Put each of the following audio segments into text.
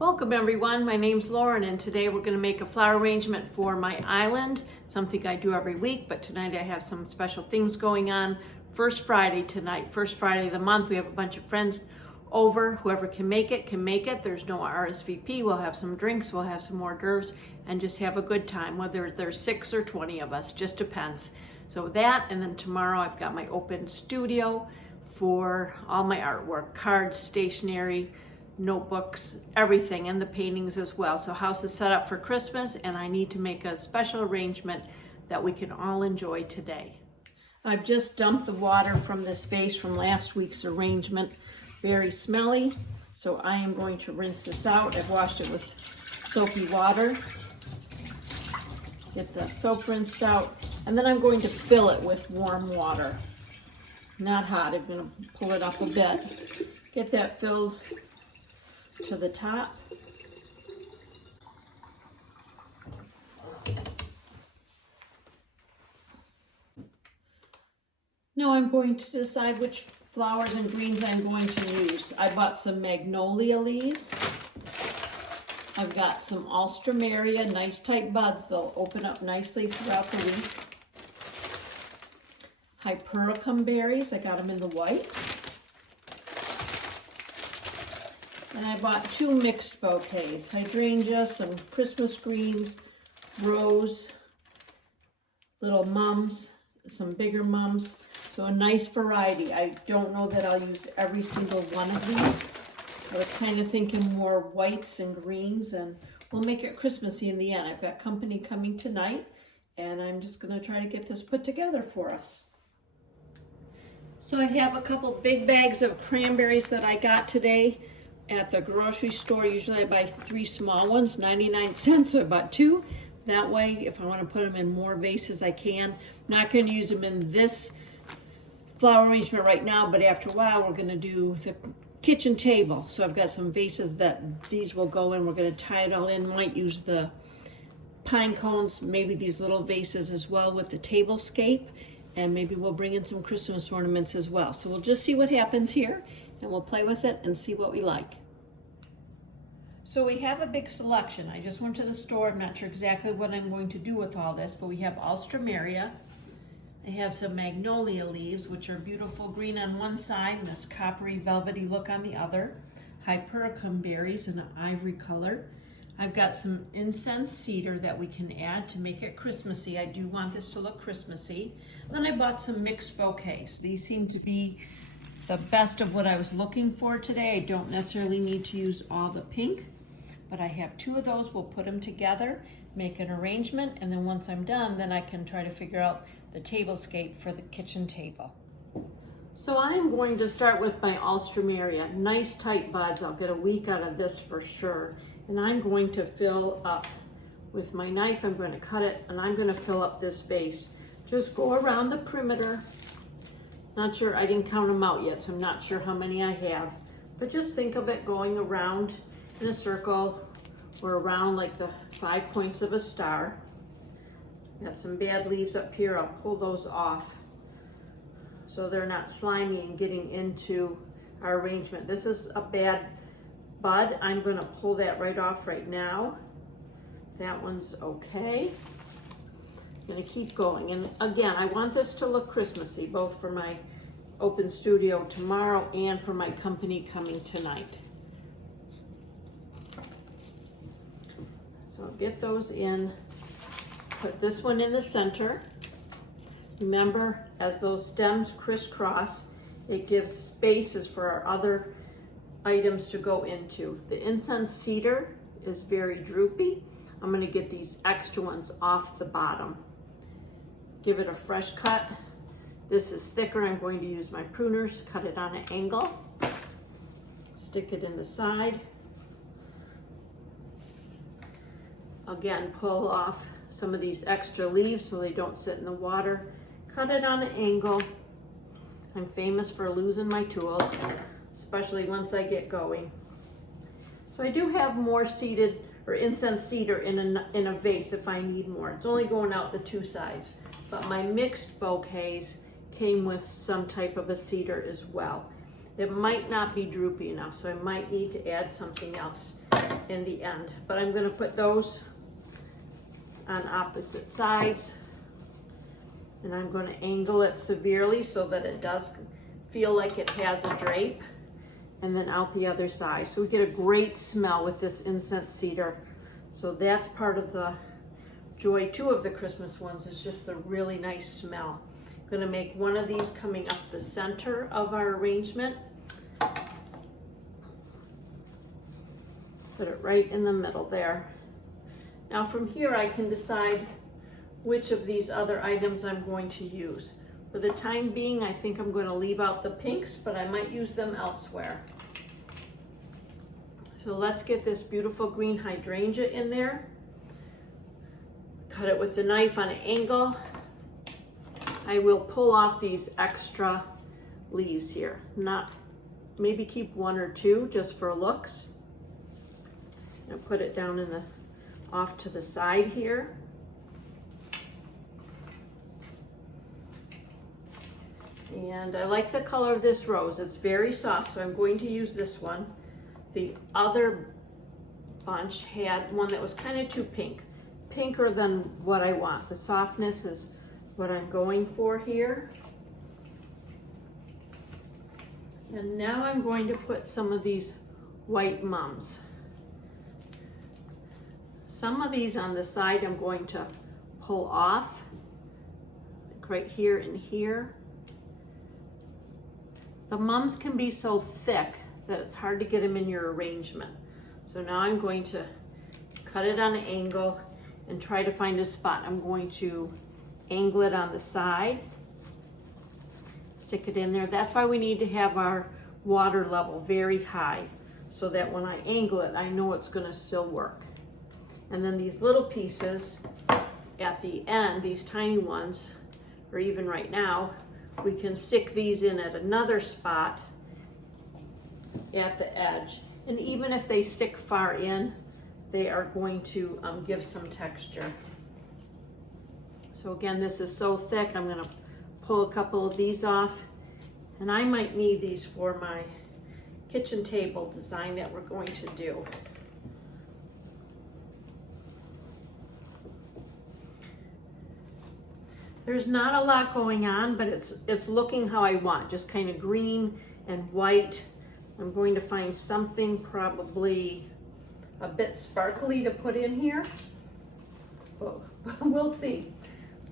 Welcome everyone, my name's Lauren and today we're going to make a flower arrangement for my island, something I do every week, but tonight I have some special things going on. First Friday tonight, first Friday of the month, we have a bunch of friends over. Whoever can make it, can make it. There's no RSVP, we'll have some drinks, we'll have some hors d'oeuvres, and just have a good time, whether there's 6 or 20 of us, just depends. So that, and then tomorrow I've got my open studio for all my artwork, cards, stationery, notebooks, everything, and the paintings as well. So house is set up for Christmas and I need to make a special arrangement that we can all enjoy today. I've just dumped the water from this vase from last week's arrangement. Very smelly, so I am going to rinse this out. I've washed it with soapy water. Get the soap rinsed out, and then I'm going to fill it with warm water. Not hot, I'm going to pull it up a bit. Get that filled to the top. Now I'm going to decide which flowers and greens I'm going to use. I bought some magnolia leaves. I've got some alstroemeria, nice tight buds. They'll open up nicely throughout the week. Hypericum berries, I got them in the white. And I bought 2 mixed bouquets, hydrangea, some Christmas greens, rose, little mums, some bigger mums. So a nice variety. I don't know that I'll use every single one of these. I was kind of thinking more whites and greens, and we'll make it Christmassy in the end. I've got company coming tonight, and I'm just gonna try to get this put together for us. So I have a couple big bags of cranberries that I got today at the grocery store. Usually I buy 3 small ones, 99 cents, so I bought 2. That way, if I want to put them in more vases, I can. I'm not going to use them in this flower arrangement right now, but after a while, we're going to do the kitchen table. So I've got some vases that these will go in. We're going to tie it all in. Might use the pine cones, maybe these little vases as well with the table scape, and maybe we'll bring in some Christmas ornaments as well. So we'll just see what happens here, and we'll play with it and see what we like. So we have a big selection. I just went to the store. I'm not sure exactly what I'm going to do with all this, but we have alstroemeria. I have some magnolia leaves, which are beautiful green on one side and this coppery velvety look on the other. Hypericum berries in an ivory color. I've got some incense cedar that we can add to make it Christmassy. I do want this to look Christmassy. And then I bought some mixed bouquets. These seem to be the best of what I was looking for today. I don't necessarily need to use all the pink, but I have 2 of those. We'll put them together, make an arrangement, and then once I'm done, then I can try to figure out the tablescape for the kitchen table. So I'm going to start with my alstroemeria. Nice tight buds. I'll get a week out of this for sure. And I'm going to fill up with my knife. I'm going to cut it, and I'm going to fill up this vase. Just go around the perimeter. Not sure, I didn't count them out yet, so I'm not sure how many I have. But just think of it going around in a circle or around like the 5 points of a star. Got some bad leaves up here. I'll pull those off so they're not slimy and getting into our arrangement. This is a bad bud. I'm going to pull that right off right now. That one's okay. I'm going to keep going. And again, I want this to look Christmassy, both for my open studio tomorrow and for my company coming tonight. So I'll get those in. Put this one in the center. Remember, as those stems crisscross, it gives spaces for our other items to go into. The incense cedar is very droopy. I'm going to get these extra ones off the bottom. Give it a fresh cut. This is thicker. I'm going to use my pruners, cut it on an angle. Stick it in the side. Again, pull off some of these extra leaves so they don't sit in the water. Cut it on an angle. I'm famous for losing my tools, especially once I get going. So I do have more seeded or incense cedar in a vase if I need more. It's only going out the 2 sides. But my mixed bouquets came with some type of a cedar as well. It might not be droopy enough, so I might need to add something else. in the end. But I'm going to put those on opposite sides, and I'm going to angle it severely so that it does feel like it has a drape, and then out the other side. So we get a great smell with this incense cedar. So that's part of the joy too of the Christmas ones, is just the really nice smell. I'm going to make one of these coming up the center of our arrangement. Put it right in the middle there. Now from here I can decide which of these other items I'm going to use. For the time being, I think I'm going to leave out the pinks, but I might use them elsewhere. So let's get this beautiful green hydrangea in there. Cut it with the knife on an angle. I will pull off these extra leaves here. Maybe keep one or two just for looks. And put it down off to the side here. And I like the color of this rose. It's very soft, so I'm going to use this one. The other bunch had one that was kind of too pink. Pinker than what I want. The softness is what I'm going for here. And now I'm going to put some of these white mums. Some of these on the side I'm going to pull off, like right here and here. The mums can be so thick that it's hard to get them in your arrangement. So now I'm going to cut it on an angle and try to find a spot. I'm going to angle it on the side, stick it in there. That's why we need to have our water level very high, so that when I angle it, I know it's going to still work. And then these little pieces at the end, these tiny ones, or even right now, we can stick these in at another spot at the edge. And even if they stick far in, they are going to give some texture. So again, this is so thick, I'm going to pull a couple of these off. And I might need these for my kitchen table design that we're going to do. There's not a lot going on, but it's looking how I want, just kind of green and white. I'm going to find something probably a bit sparkly to put in here. But we'll see.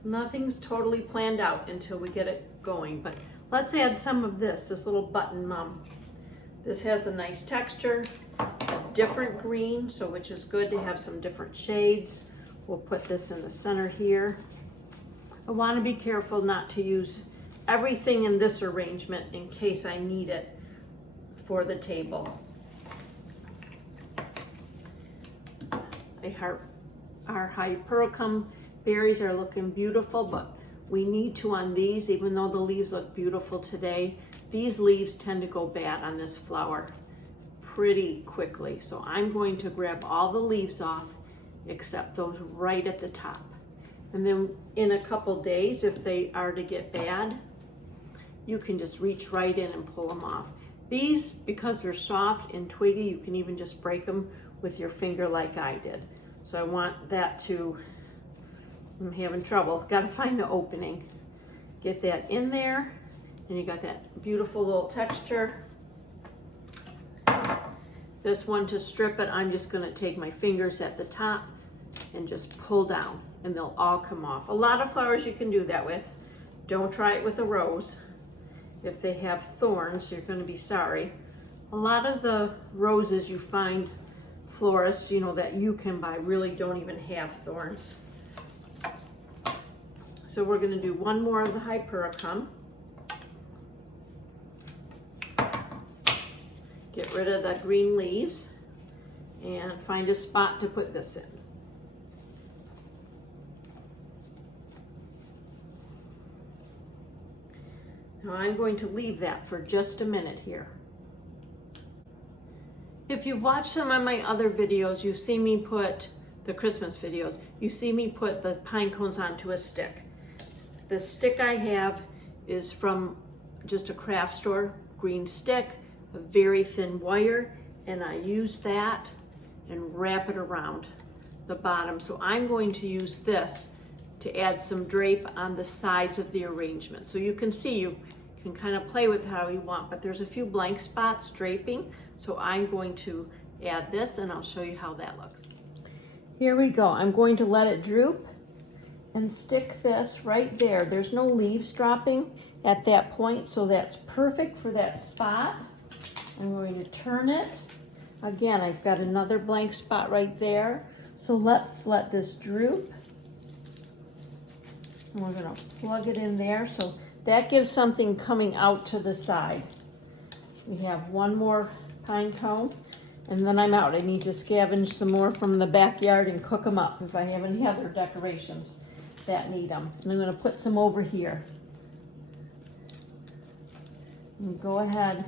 Nothing's totally planned out until we get it going, but let's add some of this little button mum. This has a nice texture, a different green, so which is good to have some different shades. We'll put this in the center here. I want to be careful not to use everything in this arrangement in case I need it for the table. Our hypericum berries are looking beautiful, but we need to on these, even though the leaves look beautiful today, these leaves tend to go bad on this flower pretty quickly. So I'm going to grab all the leaves off except those right at the top. And then in a couple days, if they are to get bad, you can just reach right in and pull them off. These, because they're soft and twiggy, you can even just break them with your finger like I did. So I want that to, I'm having trouble. Got to find the opening. Get that in there, and you got that beautiful little texture. This one, to strip it, I'm just going to take my fingers at the top and just pull down, and they'll all come off. A lot of flowers you can do that with. Don't try it with a rose. If they have thorns, you're going to be sorry. A lot of the roses you find florists, that you can buy, really don't even have thorns. So we're going to do one more of the hypericum. Get rid of the green leaves and find a spot to put this in. Now I'm going to leave that for just a minute here. If you've watched some of my other videos, you've seen me put, the Christmas videos, you see me put the pine cones onto a stick. The stick I have is from just a craft store, green stick, a very thin wire, and I use that and wrap it around the bottom. So I'm going to use this to add some drape on the sides of the arrangement. So you can see, you can kind of play with how you want, but there's a few blank spots draping. So I'm going to add this and I'll show you how that looks. Here we go. I'm going to let it droop and stick this right there. There's no leaves dropping at that point, so that's perfect for that spot. I'm going to turn it. Again, I've got another blank spot right there. So let's let this droop. And we're gonna plug it in there. So that gives something coming out to the side. We have one more pine cone, and then I'm out. I need to scavenge some more from the backyard and cook them up if I have any other decorations that need them. And I'm gonna put some over here. And go ahead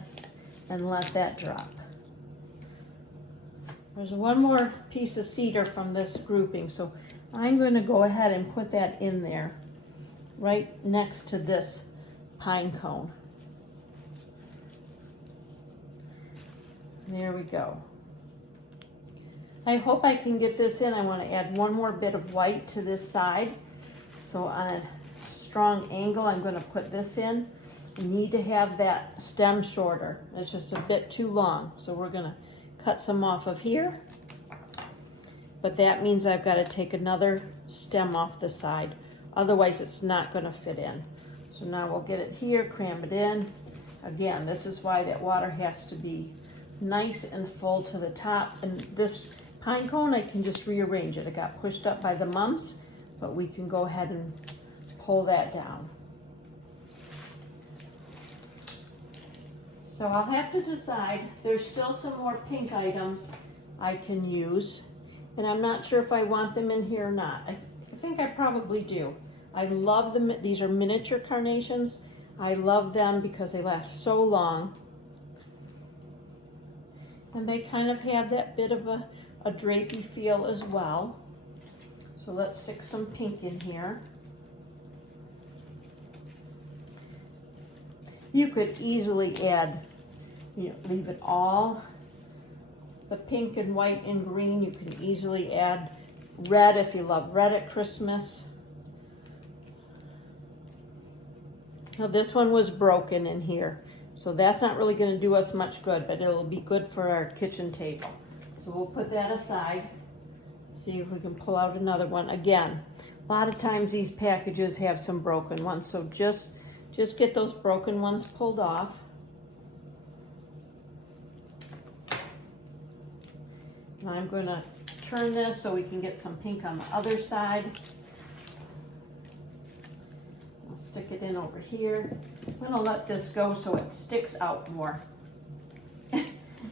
and let that drop. There's one more piece of cedar from this grouping, so I'm going to go ahead and put that in there, right next to this pine cone. There we go. I hope I can get this in. I want to add one more bit of white to this side. So on a strong angle, I'm going to put this in. We need to have that stem shorter. It's just a bit too long. So we're going to cut some off of here. But that means I've got to take another stem off the side. Otherwise, it's not going to fit in. So now we'll get it here, cram it in. Again, this is why that water has to be nice and full to the top. And this pine cone, I can just rearrange it. It got pushed up by the mums, but we can go ahead and pull that down. So I'll have to decide. There's still some more pink items I can use, and I'm not sure if I want them in here or not. I think I probably do. I love them. These are miniature carnations. I love them because they last so long. And they kind of have that bit of a drapey feel as well. So let's stick some pink in here. You could easily add, leave it all, the pink and white and green. You can easily add red if you love red at Christmas. Now this one was broken in here, so that's not really going to do us much good, but it'll be good for our kitchen table. So we'll put that aside, see if we can pull out another one. Again, a lot of times these packages have some broken ones, so just get those broken ones pulled off. And I'm going to turn this so we can get some pink on the other side. I'll stick it in over here. I'm going to let this go so it sticks out more.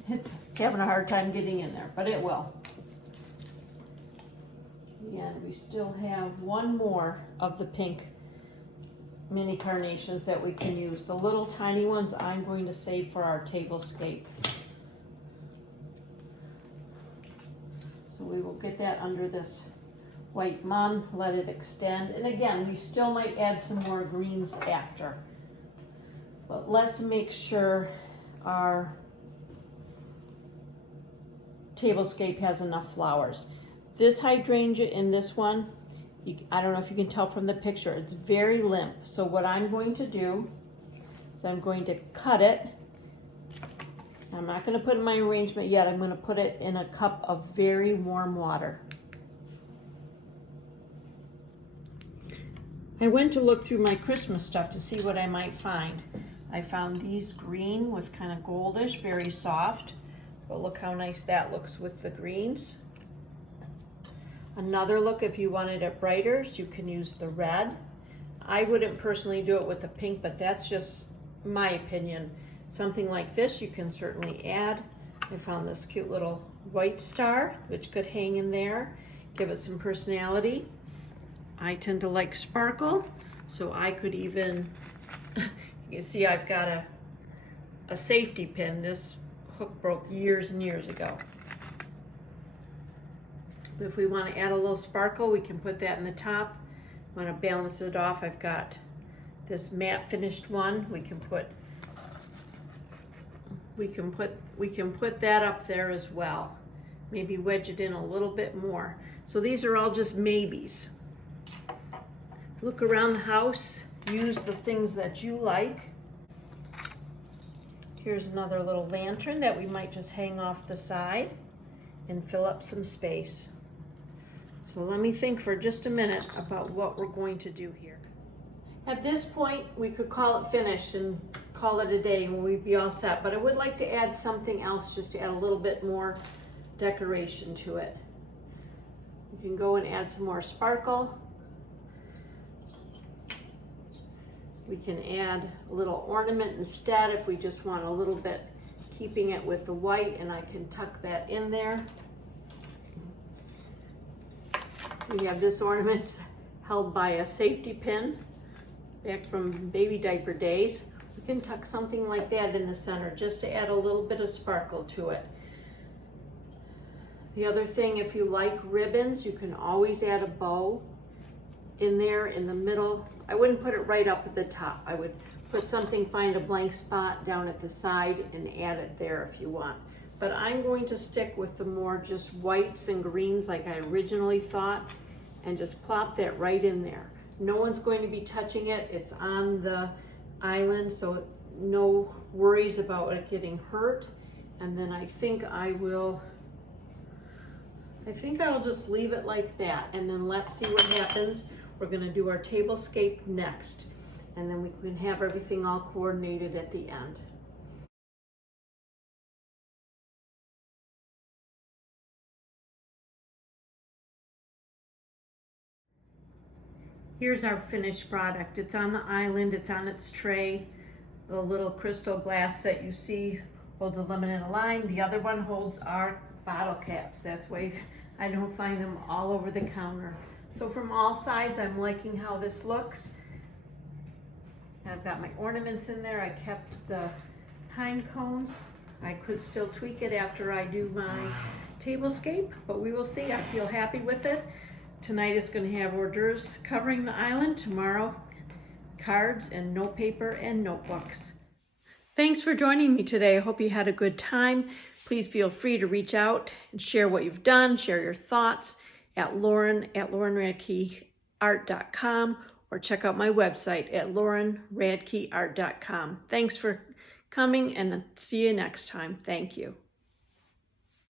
It's having a hard time getting in there, but it will. And we still have one more of the pink mini carnations that we can use. The little tiny ones I'm going to save for our tablescape. So we will get that under this white mum, let it extend. And again, we still might add some more greens after. But let's make sure our tablescape has enough flowers. This hydrangea in this one, I don't know if you can tell from the picture, it's very limp. So what I'm going to do is I'm going to cut it. I'm not going to put it in my arrangement yet. I'm going to put it in a cup of very warm water. I went to look through my Christmas stuff to see what I might find. I found these green with kind of goldish, very soft. But look how nice that looks with the greens. Another look, if you wanted it brighter, you can use the red. I wouldn't personally do it with the pink, but that's just my opinion. Something like this you can certainly add. I found this cute little white star, which could hang in there, give it some personality. I tend to like sparkle, so I could even, you see I've got a safety pin. This hook broke years and years ago. If we want to add a little sparkle, we can put that in the top. Want to balance it off, I've got this matte finished one. We can put that up there as well. maybe wedge it in a little bit more. So these are all just maybes. Look around the house, use the things that you like. Here's another little lantern that we might just hang off the side and fill up some space. So let me think for just a minute about what we're going to do here. At this point, we could call it finished and call it a day and we'd be all set, but I would like to add something else just to add a little bit more decoration to it. You can go and add some more sparkle. We can add a little ornament instead if we just want a little bit, keeping it with the white, and I can tuck that in there. We have this ornament held by a safety pin back from baby diaper days. We can tuck something like that in the center just to add a little bit of sparkle to it. The other thing, if you like ribbons, you can always add a bow in there in the middle. I wouldn't put it right up at the top. I would put something, find a blank spot down at the side and add it there if you want. But I'm going to stick with the more just whites and greens like I originally thought and just plop that right in there. No one's going to be touching it. It's on the island, so no worries about it getting hurt. And then I think I'll just leave it like that, and then let's see what happens. We're gonna do our tablescape next, and then we can have everything all coordinated at the end. Here's our finished product. It's on the island, it's on its tray. The little crystal glass that you see holds a lemon and a lime. The other one holds our bottle caps. That's why I don't find them all over the counter. So from all sides, I'm liking how this looks. I've got my ornaments in there. I kept the pine cones. I could still tweak it after I do my tablescape, but we will see. I feel happy with it. Tonight is going to have hors d'oeuvres covering the island. Tomorrow, cards and note paper and notebooks. Thanks for joining me today. I hope you had a good time. Please feel free to reach out and share what you've done, share your thoughts at lauren@laurenradkeart.com or check out my website at laurenradkeart.com. Thanks for coming and see you next time. Thank you.